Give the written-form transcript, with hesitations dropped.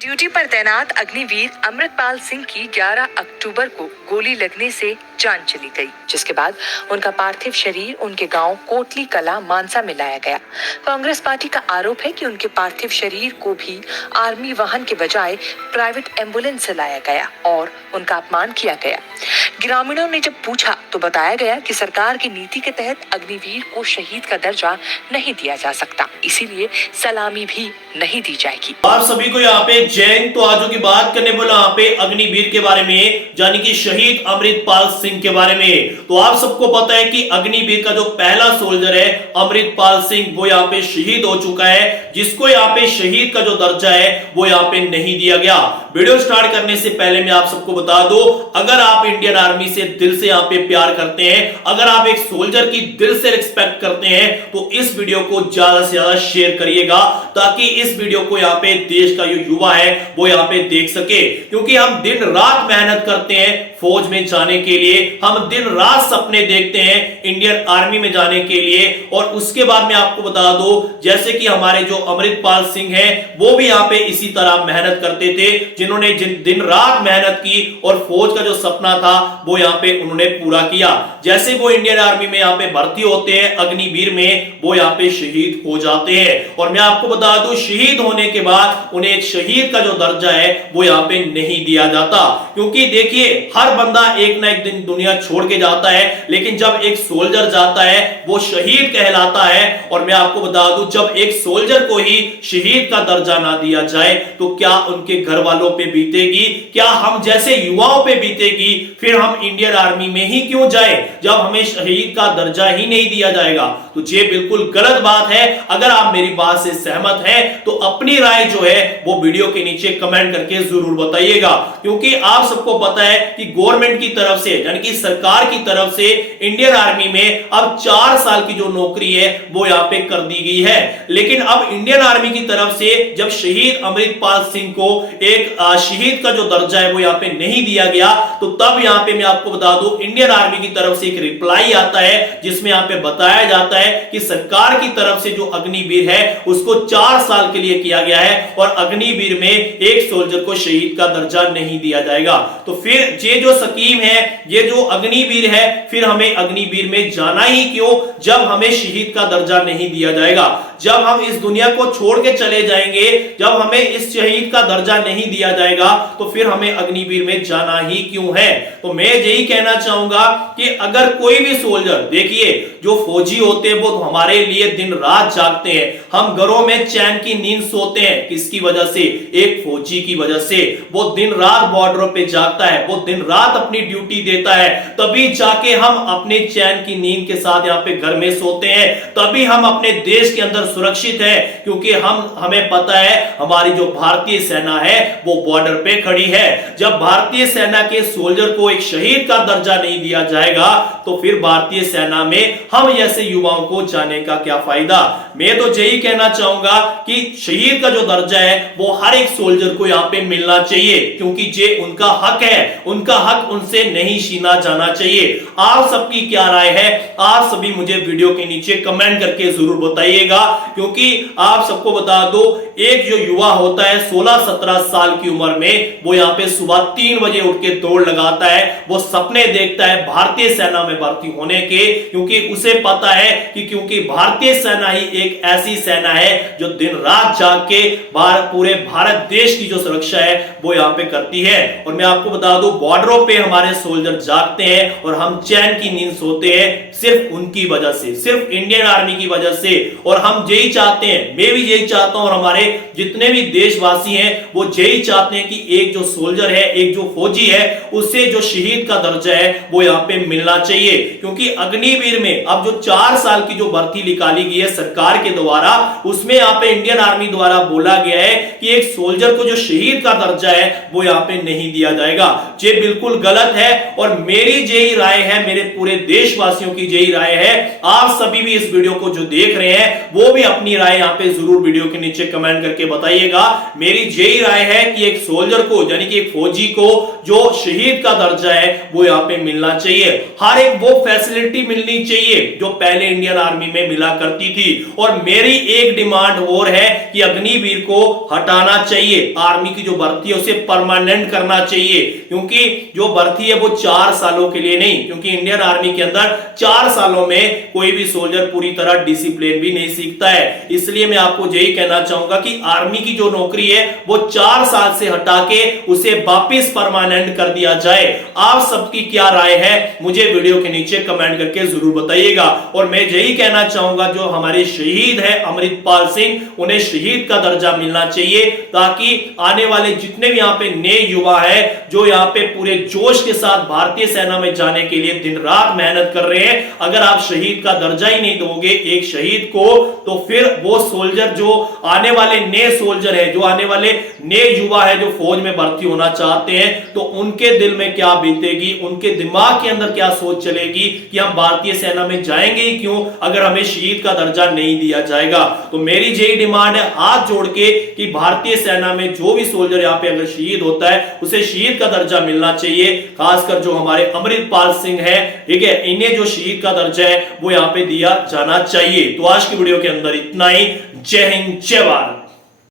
Duty पर तैनात अग्निवीर अमृतपाल सिंह की 11 अक्टूबर को गोली लगने से जान चली गई, जिसके बाद उनका पार्थिव शरीर उनके गांव कोटली कला मानसा में लाया गया। कांग्रेस पार्टी का आरोप है कि उनके पार्थिव शरीर को भी आर्मी वाहन के बजाय प्राइवेट एम्बुलेंस से लाया गया और उनका अपमान किया गया। ग्रामीणों ने जब पूछा तो बताया गया कि सरकार की नीति के तहत अग्निवीर को शहीद का दर्जा नहीं दिया जा सकता, इसीलिए सलामी भी नहीं दी जाएगी। आप सभी को यहाँ पे जैन तो आज की बात करने बोला यहाँ पे अग्निवीर के बारे में, यानी कि शहीद अमृतपाल सिंह के बारे में। तो आप सबको पता है कि अग्निवीर का जो पहला सोल्जर है अमृतपाल सिंह, वो यहाँ पे शहीद हो चुका है, जिसको यहाँ पे शहीद का जो दर्जा है वो यहाँ पे नहीं दिया गया। वीडियो स्टार्ट करने से पहले मैं आप सबको बता दूं, अगर आप इंडियन आर्मी से दिल से यहाँ पे प्यार करते हैं, अगर आप एक सोल्जर की दिल से रिस्पेक्ट करते हैं, तो इस वीडियो को ज्यादा से ज्यादा शेयर करिएगा, ताकि इस वीडियो को यहाँ पे देश का जो युवा है वो यहाँ पे देख सके। क्योंकि हम दिन रात मेहनत करते हैं फौज में जाने के लिए, हम दिन रात सपने देखते हैं इंडियन आर्मी में जाने के लिए। और उसके बाद मैं आपको बता दूं, जैसे कि हमारे जो अमृतपाल सिंह है वो भी यहाँ पे इसी तरह मेहनत करते थे, जिन्होंने दिन रात मेहनत की और फौज का जो सपना था वो यहाँ पे उन्होंने पूरा किया। जैसे वो इंडियन आर्मी में यहाँ पे भर्ती होते हैं, अग्निवीर में वो यहाँ पे शहीद हो जाते हैं। और मैं आपको बता दूं, शहीद होने के बाद उन्हें एक शहीद का जो दर्जा है वो यहाँ पे नहीं दिया जाता। क्योंकि देखिए, हर बंदा एक ना एक दिन दुनिया छोड़ के जाता है, लेकिन जब एक सोल्जर जाता है वो शहीद कहलाता है। और मैं आपको बता दूं, जब एक सोल्जर को ही शहीद का दर्जा ना दिया जाए तो क्या उनके घर वालों पे बीतेगी, क्या हम जैसे युवाओं पे बीतेगी। फिर हम इंडियन आर्मी में ही क्यों जाए जब हमें शहीद का दर्जा ही नहीं दिया जाएगा। तो ये बिल्कुल गलत बात है। अगर आप मेरी बात से सहमत हैं तो अपनी राय जो है वो वीडियो के नीचे कमेंट करके जरूर बताइएगा। क्योंकि आप सबको पता है कि गवर्नमेंट की तरफ से, यानी कि सरकार की तरफ से इंडियन आर्मी में अब 4 साल की जो नौकरी है वो यहाँ पे कर दी गई है। लेकिन अब इंडियन आर्मी की तरफ से जब शहीद अमृतपाल सिंह को एक शहीद का जो दर्जा है वो यहाँ पे नहीं दिया गया, तो तब यहाँ पे मैं आपको बता दूं, इंडियन आर्मी की तरफ से एक रिप्लाई आता है जिसमें यहाँ पे बताया जाता है कि सरकार की तरफ से जो अग्निवीर है उसको 4 साल के लिए किया गया है और अग्निवीर में एक सोल्जर को शहीद का दर्जा नहीं दिया जाएगा। तो फिर ये जो स्कीम है, ये जो अग्निवीर है, फिर हमें अग्निवीर में जाना ही क्यों जब हमें शहीद का दर्जा नहीं दिया जाएगा। जब हम इस दुनिया को छोड़ के चले जाएंगे, जब हमें इस शहीद का दर्जा नहीं दिया जाएगा, तो फिर हमें अग्निवीर में जाना ही क्यों है। तो मैं यही कहना चाहूंगा कि अगर कोई भी सोल्जर, देखिए जो फौजी होते हैं वो हमारे लिए दिन रात जागते हैं, हम घरों में चैन की नींद सोते हैं, किसकी वजह से? एक फौजी की वजह से। वो दिन रात बॉर्डर पे जागता है, वो दिन रात अपनी ड्यूटी देता है, तभी जाके हम अपने चैन की नींद के साथ यहाँ पे घर में सोते हैं, तभी हम अपने देश के अंदर सुरक्षित है। क्योंकि हमें पता है हमारी जो भारतीय सेना है वो बॉर्डर पे खड़ी है। जब भारतीय सेना के सोल्जर को एक शहीद का दर्जा नहीं दिया जाएगा तो फिर भारतीय सेना में हम जैसे युवाओं को जाने का क्या फायदा। मैं तो यही कहना चाहूंगा कि शहीद का जो दर्जा है वो हर एक सोल्जर को यहाँ पे मिलना चाहिए, क्योंकि ये उनका हक है, उनका हक उनसे नहीं छीना जाना चाहिए। आप सबकी क्या राय है? आप सभी मुझे वीडियो के नीचे कमेंट करके जरूर बताइएगा। क्योंकि आप सबको बता दो, एक जो युवा होता है 16-17 साल की उम्र में, वो यहाँ पे सुबह 3 बजे उठ के दौड़ लगाता है, वो सपने देखता है भारतीय सेना में भर्ती होने के। क्योंकि उसे पता है कि क्योंकि भारतीय सेना ही एक ऐसी सेना है जो दिन रात जाग के पूरे भारत देश की जो सुरक्षा है वो यहाँ पे करती है। और मैं आपको बता दूं, बॉर्डरों पे हमारे सोल्जर जागते हैं और हम चैन की नींद सोते हैं सिर्फ उनकी वजह से, सिर्फ इंडियन आर्मी की वजह से। और हम यही चाहते हैं, मैं भी यही चाहता हूं, और हमारे जितने भी देशवासी हैं वो यही चाहते हैं कि एक जो सोल्जर है, एक जो फौजी है, उसे जो शहीद का दर्जा है वो यहाँ पे मिलना चाहिए। क्योंकि अग्निवीर में अब जो 4 साल की जो भर्ती निकाली गई है सरकार के द्वारा, उसमें यहाँ पे इंडियन आर्मी द्वारा बोला गया है कि एक सोल्जर को जो शहीद का दर्जा है वो यहाँ पे नहीं दिया जाएगा। ये बिल्कुल गलत है और मेरी यही राय है, मेरे पूरे देशवासियों की यही राय है। आप सभी भी इस वीडियो को जो देख रहे हैं वो भी अपनी राय यहाँ पे जरूर वीडियो के नीचे कमेंट करके बताइएगा। मेरी यही राय है कि एक सोल्जर को, यानी कि एक फौजी को जो शहीद का दर्जा है वो यहाँ पे मिलना चाहिए। हर एक वो फैसिलिटी मिलनी चाहिए जो पहले इंडियन इंडियन आर्मी में मिला करती थी। और मेरी एक डिमांड और है कि अग्निवीर को हटाना चाहिए, आर्मी की जो भर्ती है उसे परमानेंट करना चाहिए, क्योंकि जो भर्ती है वो 4 सालों के लिए नहीं, क्योंकि इंडियन आर्मी के अंदर 4 सालों में कोई भी सोल्जर पूरी तरह डिसिप्लिन भी नहीं सीखता है। इसलिए मैं आपको यही कहना चाहूंगा कि आर्मी की जो नौकरी है वो 4 साल से हटा के उसे वापिस परमानेंट कर दिया जाए। आप सबकी क्या राय है मुझे वीडियो के नीचे कमेंट करके जरूर बताइएगा। और मैं यही कहना चाहूंगा जो हमारे शहीद है अमृतपाल सिंह, उन्हें शहीद का दर्जा मिलना चाहिए, ताकि आने वाले जितने भी यहाँ पे नए युवा है जो यहाँ पे पूरे जोश के साथ भारतीय सेना में जाने के लिए दिन रात मेहनत कर रहे हैं, अगर आप शहीद का दर्जा ही नहीं दोगे एक शहीद को, तो फिर वो सोल्जर जो आने वाले नए सोल्जर है, जो आने वाले नए युवा है जो फौज में भर्ती होना चाहते हैं, तो उनके दिल में क्या बीतेगी, उनके दिमाग के अंदर क्या सोच चलेगी कि हम भारतीय सेना में जाएंगे ही क्यों अगर हमें शहीद का दर्जा नहीं दिया जाएगा। तो मेरी यही डिमांड है हाथ जोड़ के कि भारतीय सेना में जो भी सोल्जर यहाँ पे अगर शहीद होता है उसे शहीद का दर्जा मिलना चाहिए। खासकर जो हमारे अमृतपाल सिंह है, ठीक है, इन्हें जो शहीद का दर्जा है वो यहाँ पे दिया जाना चाहिए। तो आज की वीडियो के अंदर इतना ही। जय हिंद, जय भारत।